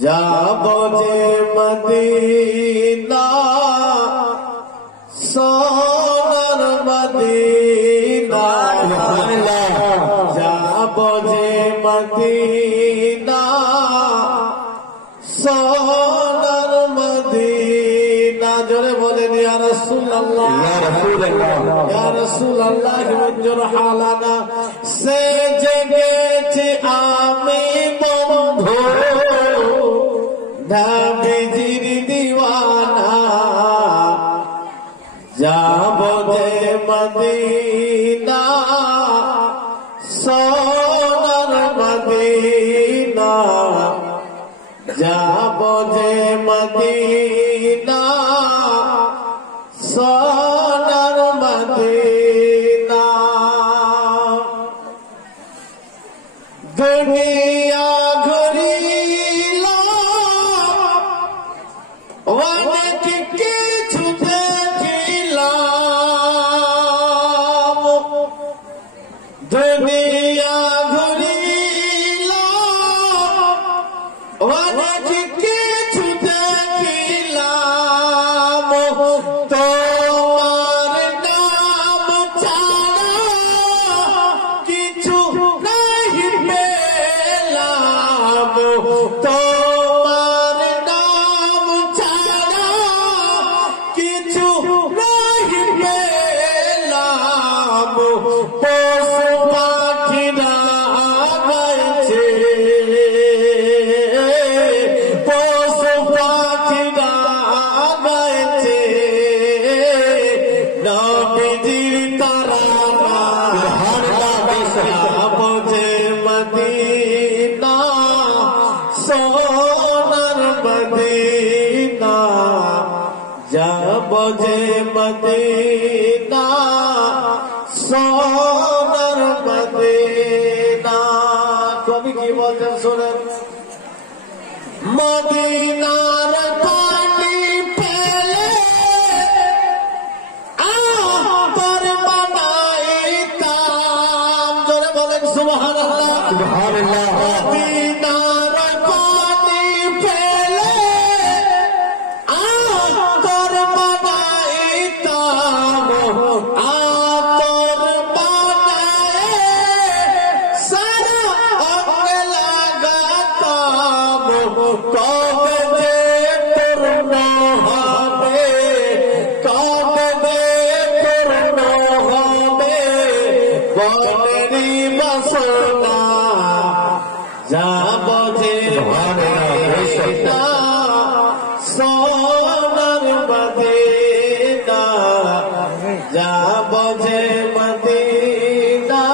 যাবো যে মদিনা সোনার মদিনা যাবো যে মদিনা সোনার মদিনা জোরে বলেন ইয়া রাসূলুল্লাহ ইয়া রাসূলুল্লাহ মঞ্জুর হালানা সে জেগেছি আমি বন্ধু নবীজির দিওয়ানা যাবো যে মদিনা সোনার মদিনা যাবো যে মদিনা সোনার মদিনা দুনিয়া অনেক কিছু দেখিলাম দুনিয়া ঘুরিলাম অনেক কিছু দেখিলাম তোমার নাম ছাড়া কিছু নাই পেলাম সোনার মদিনা যাবো যে মদিনা সোনার মদিনা কবি কি বলছেন শোনেন মদিনার পানি পেলে আতর বানাইতাম জোরে বলেন সুবহানাল্লাহ সুবহানাল্লাহ মদিনার পানি পেলে আতর বানাইতাম আতর বানায়ে সারা অঙ্গে লাগাতাম কবে যে পূর্ণ হবে কবে পূর্ণ হবে বনেরই বাসনা যাবো যে মদিনা সোনার মদিনা যাবো যে মদিনা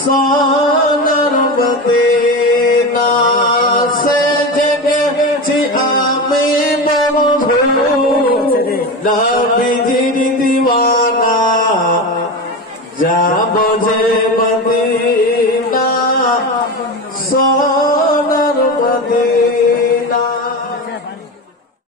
সোনার মদিনা সে জেগেছি আমি বন্ধু নবীজির দিওয়ানা যাবো যে মদিনা